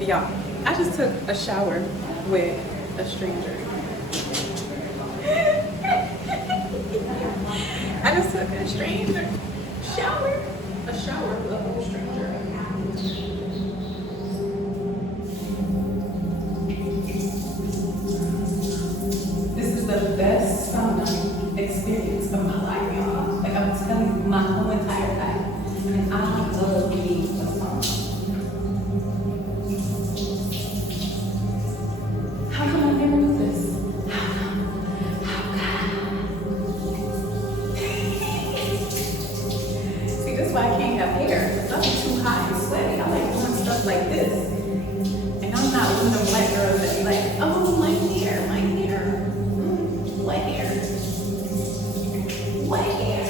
Y'all, I just took a shower with a stranger. I just took a stranger shower. A shower with a stranger. This is the best sauna experience of my life, y'all. Like I'm telling you, my whole entire life. And I love being a sauna. How come I never do this? See, that's why I can't have hair. Because I'm too hot and sweaty. I like doing stuff like this. And I'm not one of them white girls that be like, oh, my hair, my hair. White hair. White hair.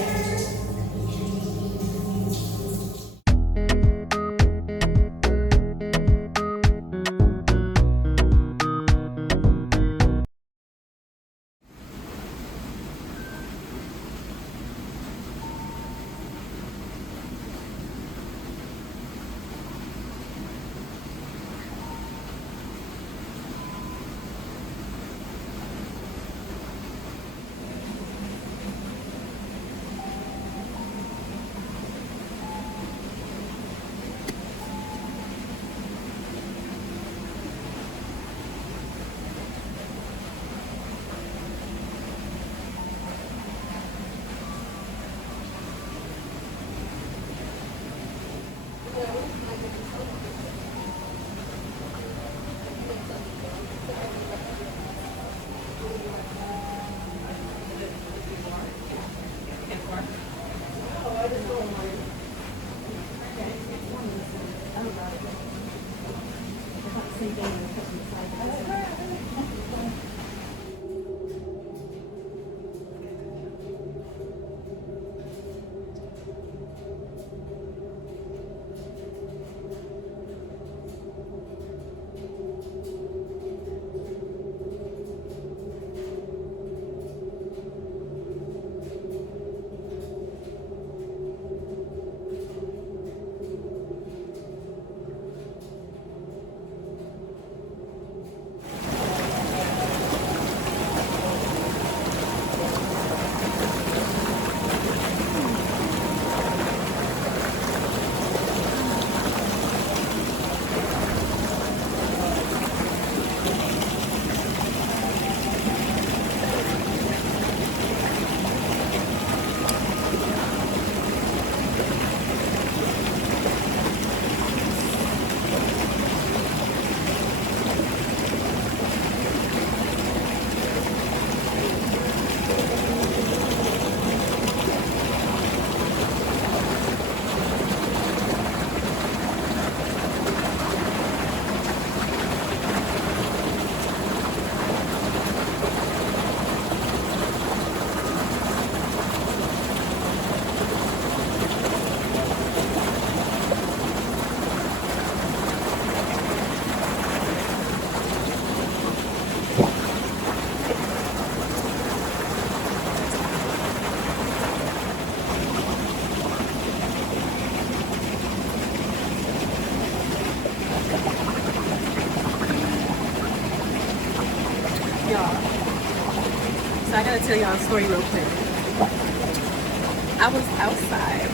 So I gotta tell y'all a story real quick. I was outside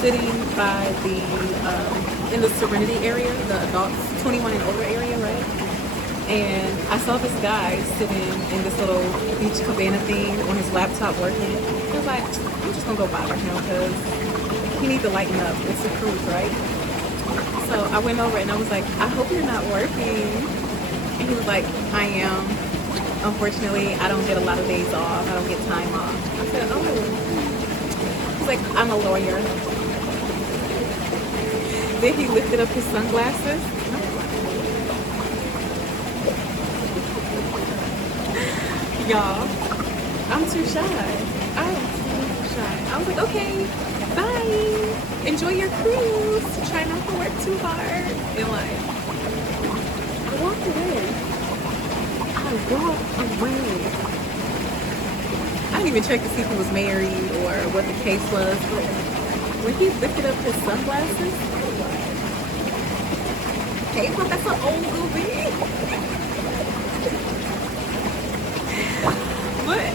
sitting by the in the Serenity area, the adults 21 and older area, right? And I saw this guy sitting in this little beach cabana thing on his laptop working. I was like, I'm just gonna go bother him because he needs to lighten up. It's a cruise, right? So I went over and I was like, I hope you're not working. And he was like, I am. Unfortunately, I don't get a lot of days off. I don't get time off. I said, oh. He's like, I'm a lawyer. Then he lifted up his sunglasses. Y'all, I'm too shy. I'm too shy. I was like, okay, bye. Enjoy your cruise. Try not to work too hard. And like, I walked away. I walked away. I didn't even check to see if he was married or what the case was, but when he lifted up his sunglasses, hey, Professor Ogilvy. But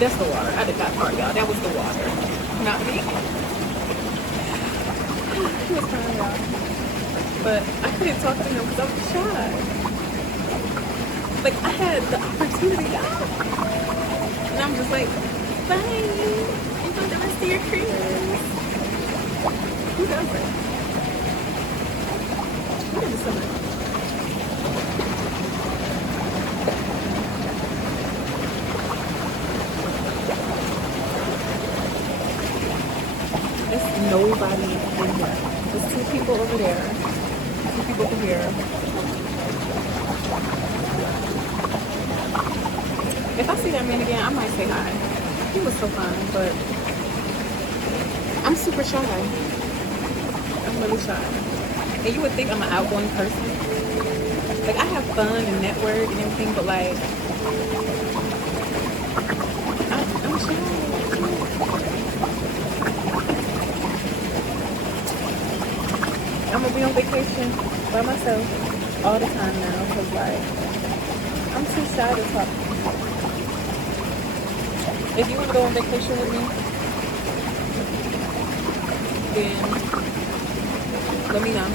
that's the water. I did that part, y'all. That was the water, not me. He was crying, y'all. But I couldn't talk to him because I was shy. Like, I had the opportunity, y'all. And I'm just like, bye. Enjoy the rest of your cruise. Who does that? Look at the summer. There's nobody in here. There's 2 people over there. 2 people over here. If I see that man again, I might say hi. He was so fun, but I'm super shy. I'm really shy. And you would think I'm an outgoing person. Like, I have fun and network and everything, but like, I'm shy. I'm gonna be on vacation by myself all the time now, because like, I'm too shy to talk. If you want to go on vacation with me, then let me know.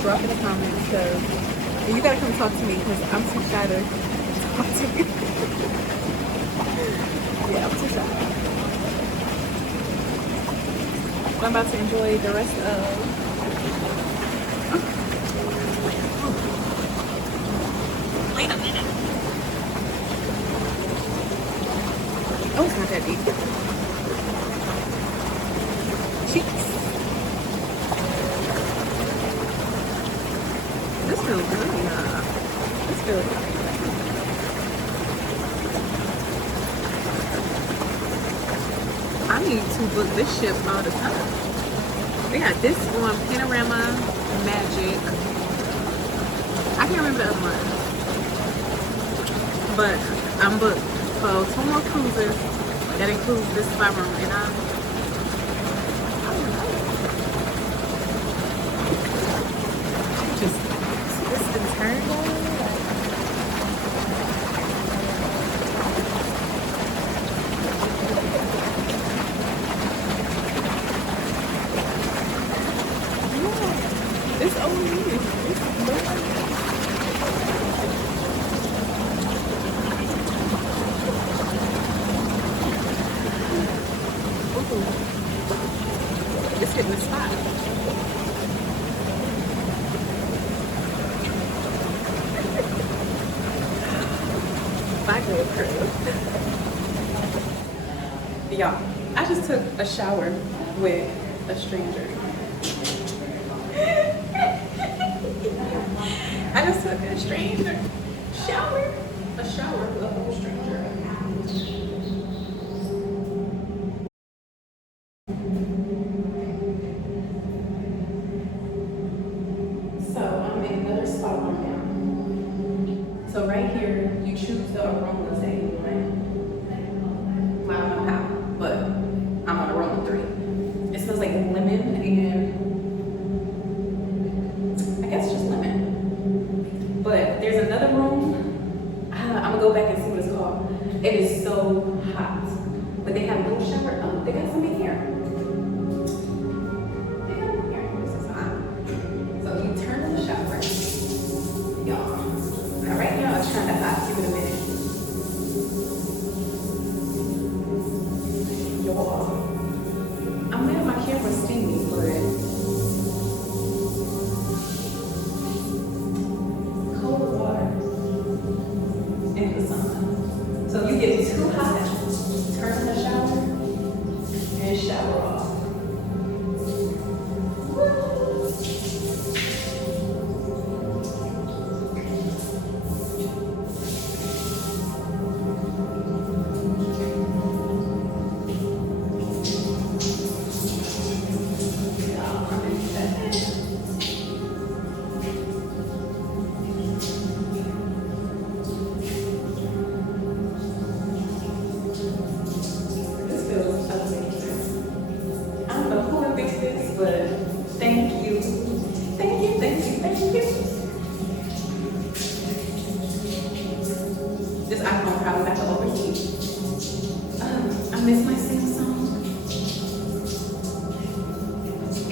Drop in the comments, because you gotta come talk to me, because I'm too shy to talk to you. Yeah, I'm too shy. I'm about to enjoy the rest of wait a minute. Oh, it's not that deep. Cheeks. This feels good, yeah. This feels good. I need to book this ship all the time. They got this on Panorama, Magic. I can't remember the other one. But I'm booked for 2 more cruises that includes this spa room, and I just twist and turn on. Yeah, it's only me. It's nobody. It's hitting the spot. Bye, girl crew. Y'all, I just took a shower with a stranger. I just took a stranger shower. A shower with a whole stranger. So I'm in another spa room now. So right here, you choose the aromas that you want. Well, I don't know how, but I'm on aroma 3. It smells like lemon and I guess just lemon. But there's another room. I'm gonna go back and see what it's called. It is so hot, but they have no shower. They got some in here. They got them here. This is hot. So you turn on the shower, y'all. Now right now it's kind of hot. Give it a minute. Y'all, I'm letting my camera steamy, but cold water in the sun. So if you get too hot, turn on the shower and shower off.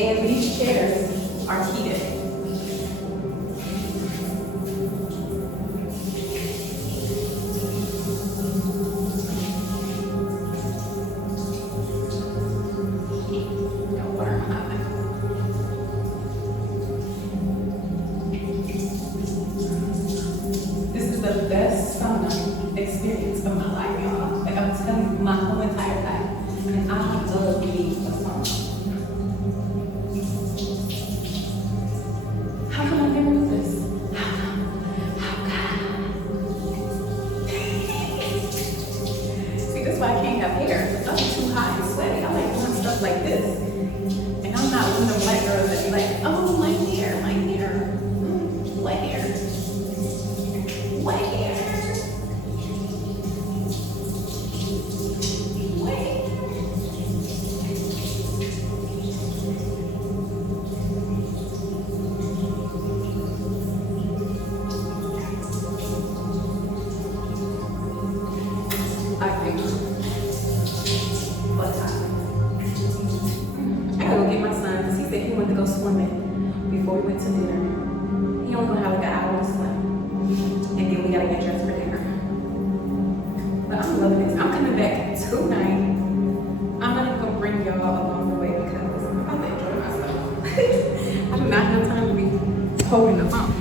And these chairs are heated. This is the best sauna experience of my life, y'all. Like I'm telling you, my whole entire life. And I love being a sauna. How come I never knew this? How come? See, that's why I can't have hair. I'm too hot and sweaty. I like doing stuff like this. And I'm not one of them white girls that be like, oh, my hair, my hair. Wet hair. Wet hair. Wet hair. I think. What time? I gotta go get my son because he said he wanted to go swimming before we went to dinner. He only gonna have like an hour to swim. And then we gotta get dressed for dinner. But I'm loving this. I'm coming back tonight. I'm not even gonna bring y'all along the way because I'm about to enjoy myself. I do not have time to be holding the phone.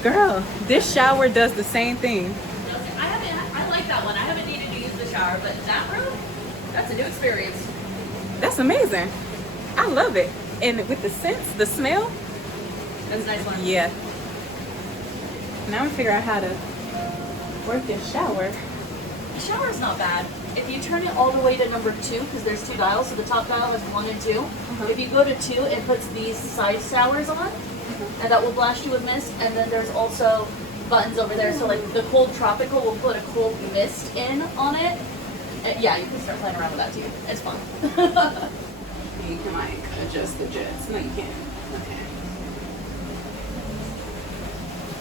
Girl, this shower does the same thing. I like that one. I haven't needed to use the shower, but that room, that's a new experience. That's amazing. I love it. And with the scents, the smell. That's a nice one. Yeah. Now I'm figuring out how to work this shower. The shower is not bad. If you turn it all the way to number 2, because there's 2 dials, so the top dial has 1 and 2. If you go to 2, it puts these side showers on, and that will blast you with mist. And then there's also buttons over there, so like the cold tropical will put a cold mist in on it. And yeah, you can start playing around with that too. It's fun. You can like adjust the jets. No, you can't. Okay.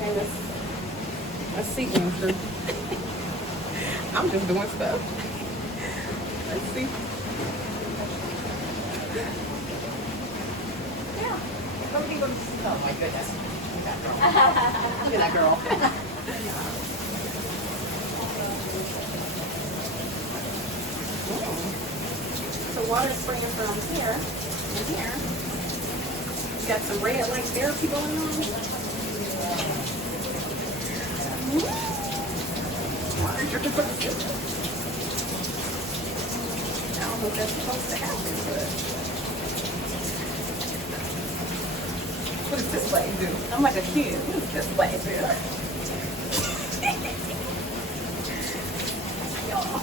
Okay, let's see going through. I'm just doing stuff. Let's see. Yeah. Oh my goodness. Look at that girl. Look at that girl. So water spraying from here and here. Got some red light therapy going on. Water dripping from the ceiling. I don't know if that's supposed to happen, but what does this light do? I'm like a kid. What does this light do? Y'all.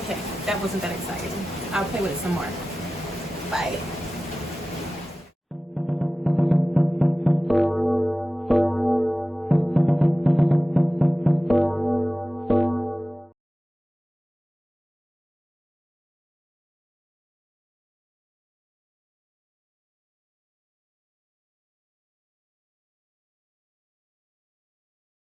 Okay, that wasn't that exciting. I'll play with it some more. Bye.